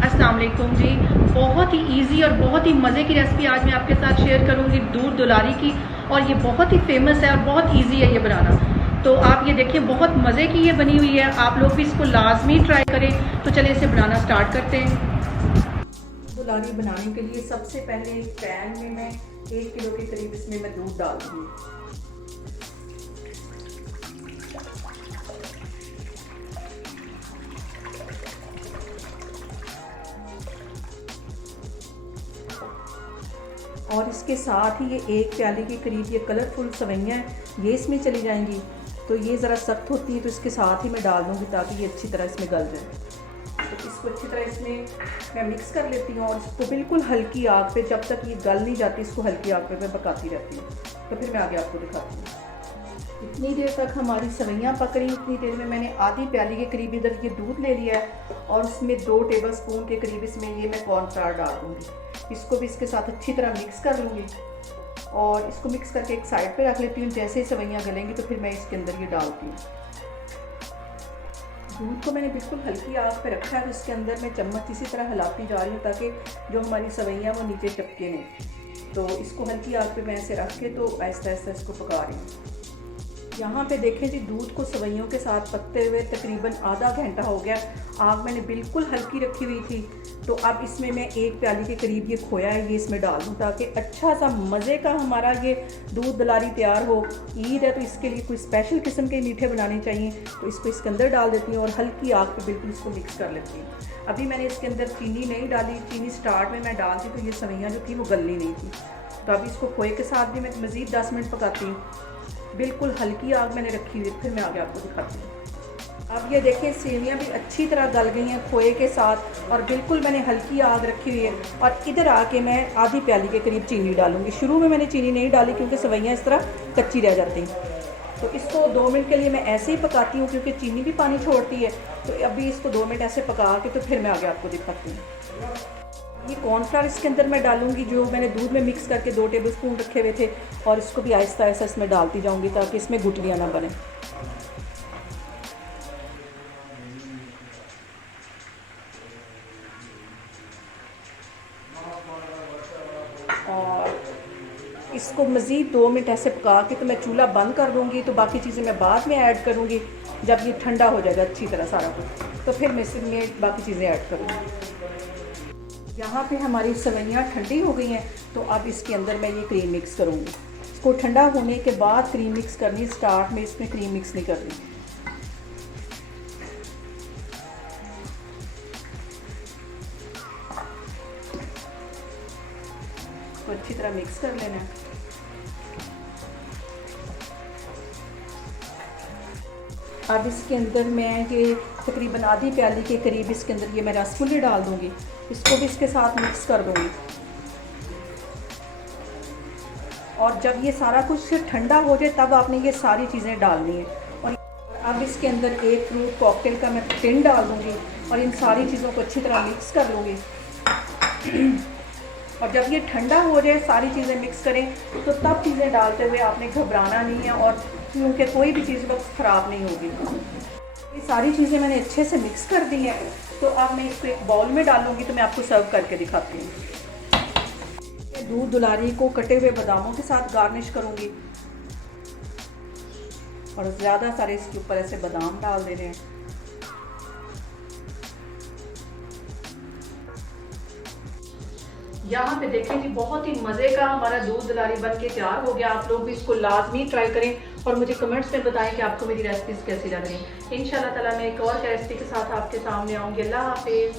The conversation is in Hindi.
अस्सलाम वालेकुम जी। बहुत ही इजी और बहुत ही मज़े की रेसिपी आज मैं आपके साथ शेयर करूंगी दूध दुलारी की। और ये बहुत ही फेमस है और बहुत इजी है ये बनाना। तो आप ये देखिए बहुत मज़े की ये बनी हुई है, आप लोग भी इसको लाजमी ट्राई करें। तो चलिए इसे बनाना स्टार्ट करते हैं। दुलारी बनाने के लिए सबसे पहले एक पैन में मैं 1 किलो के करीब इसमें मैं दूध डाल दूँगी। और इसके साथ ही ये 1 प्याले के करीब ये कलरफुल सवैयाँ हैं, ये इसमें चली जाएंगी। तो ये ज़रा सख्त होती है तो इसके साथ ही मैं डाल दूँगी ताकि ये अच्छी तरह इसमें गल जाए। तो इसको अच्छी तरह इसमें मैं मिक्स कर लेती हूँ और इसको बिल्कुल हल्की आग पे, जब तक ये गल नहीं जाती इसको हल्की आग पे मैं पकाती रहती हूँ। तो फिर मैं आगे आपको दिखाती हूँ। इतनी देर तक हमारी सवैयाँ पक रही, उतनी देर में मैंने आधी प्याली के करीब इधर ये दूध ले लिया है और उसमें 2 टेबल स्पून के करीब इसमें ये मैं कॉर्नफ्लावर डाल दूँगी। इसको भी इसके साथ अच्छी तरह मिक्स कर लूँगी और इसको मिक्स करके एक साइड पे रख लेती हूँ। जैसे ही सवैयाँ गलेंगी तो फिर मैं इसके अंदर ये डालती हूँ। दूध को मैंने बिल्कुल हल्की आग पे रखा है, तो इसके अंदर मैं चम्मच इसी तरह हिलाती जा रही हूँ ताकि जो हमारी सवैयाँ वो नीचे चपके नहीं। तो इसको हल्की आग पे मैं ऐसे रख के तो आहिस्ता आहिस्ता इसको पका रही हूँ। यहाँ पे देखें जी, दूध को सवैयों के साथ पकते हुए तकरीबन आधा घंटा हो गया। आग मैंने बिल्कुल हल्की रखी हुई थी। तो अब इसमें मैं 1 प्याली के करीब ये खोया है ये इसमें डाल दूँ ताकि अच्छा सा मज़े का हमारा ये दूध दुलारी तैयार हो। ईद है तो इसके लिए कोई स्पेशल किस्म के मीठे बनाने चाहिए। तो इसको इसके अंदर डाल देती हूँ और हल्की आग पे बिल्कुल इसको मिक्स कर लेती हूँ। अभी मैंने इसके अंदर चीनी नहीं डाली, चीनी स्टार्ट में मैं डालती तो ये सवैयाँ जो थी वो गलनी नहीं थी। तो अभी इसको खोए के साथ भी मैं मज़ीद 10 मिनट पकाती हूँ। बिल्कुल हल्की आग मैंने रखी हुई, फिर मैं आगे आपको दिखाती हूँ। अब ये देखिए सेवियाँ भी अच्छी तरह गल गई हैं खोए के साथ और बिल्कुल मैंने हल्की आग रखी हुई है। और इधर आके मैं आधी प्याली के करीब चीनी डालूंगी। शुरू में मैंने चीनी नहीं डाली क्योंकि सवैयाँ इस तरह कच्ची रह जाती हैं। तो इसको 2 मिनट के लिए मैं ऐसे ही पकाती हूँ क्योंकि चीनी भी पानी छोड़ती है। तो अभी इसको 2 मिनट ऐसे पका के तो फिर मैं आगे आपको दिखाती हूँ। ये कॉर्नफ्लावर इसके अंदर मैं डालूंगी जो मैंने दूध में मिक्स करके 2 टेबल स्पून रखे हुए थे और इसको भी आहिस्ता आहिस्ता इसमें डालती जाऊंगी ताकि इसमें गुठलियाँ ना बने। और इसको मज़ीद 2 मिनट ऐसे पका के तो मैं चूल्हा बंद कर दूँगी। तो बाकी चीज़ें मैं बाद में ऐड करूँगी जब ये ठंडा हो जाएगा अच्छी तरह सारा कुछ, तो फिर मैं इसमें बाकी चीज़ें ऐड करूँगी। यहाँ पे हमारी सवैयाँ ठंडी हो गई हैं तो अब इसके अंदर मैं ये क्रीम मिक्स करूँगी। इसको ठंडा होने के बाद क्रीम मिक्स करनी, स्टार्ट में इसमें क्रीम मिक्स नहीं करनी। इसको अच्छी तरह मिक्स कर लेना है। अब इसके अंदर मैं ये तकरीबन आधी प्याली के करीब इसके अंदर ये मैं रसगुल्ले डाल दूँगी। इसको भी इसके साथ मिक्स कर दूँगी। और जब ये सारा कुछ ठंडा हो जाए तब आपने ये सारी चीज़ें डालनी है। और अब इसके अंदर एक फ्रूट कॉकटेल का मैं टिन डाल दूँगी और इन सारी चीज़ों को अच्छी तरह मिक्स कर लूँगी। और जब ये ठंडा हो जाए सारी चीज़ें मिक्स करें तो तब चीज़ें डालते हुए आपने घबराना नहीं है और क्योंकि कोई भी चीज़ वक्त ख़राब नहीं होगी। ये सारी चीज़ें मैंने अच्छे से मिक्स कर दी हैं। तो अब मैं इसको एक बाउल में डालूँगी तो मैं आपको सर्व करके दिखाती हूँ। दूध दुलारी को कटे हुए बादामों के साथ गार्निश करूँगी और ज़्यादा सारे इसके ऊपर ऐसे बादाम डाल देने हैं। यहाँ पे देखें जी, बहुत ही मज़े का हमारा दूध दुलारी बन के तैयार हो गया। आप लोग भी इसको लाजमी ट्राई करें और मुझे कमेंट्स में बताएं कि आपको मेरी रेसिपीज़ कैसी लग रही हैं। इंशाल्लाह ताला मैं एक और रेसिपी के साथ आपके सामने आऊँगी। अल्लाह हाफिज़।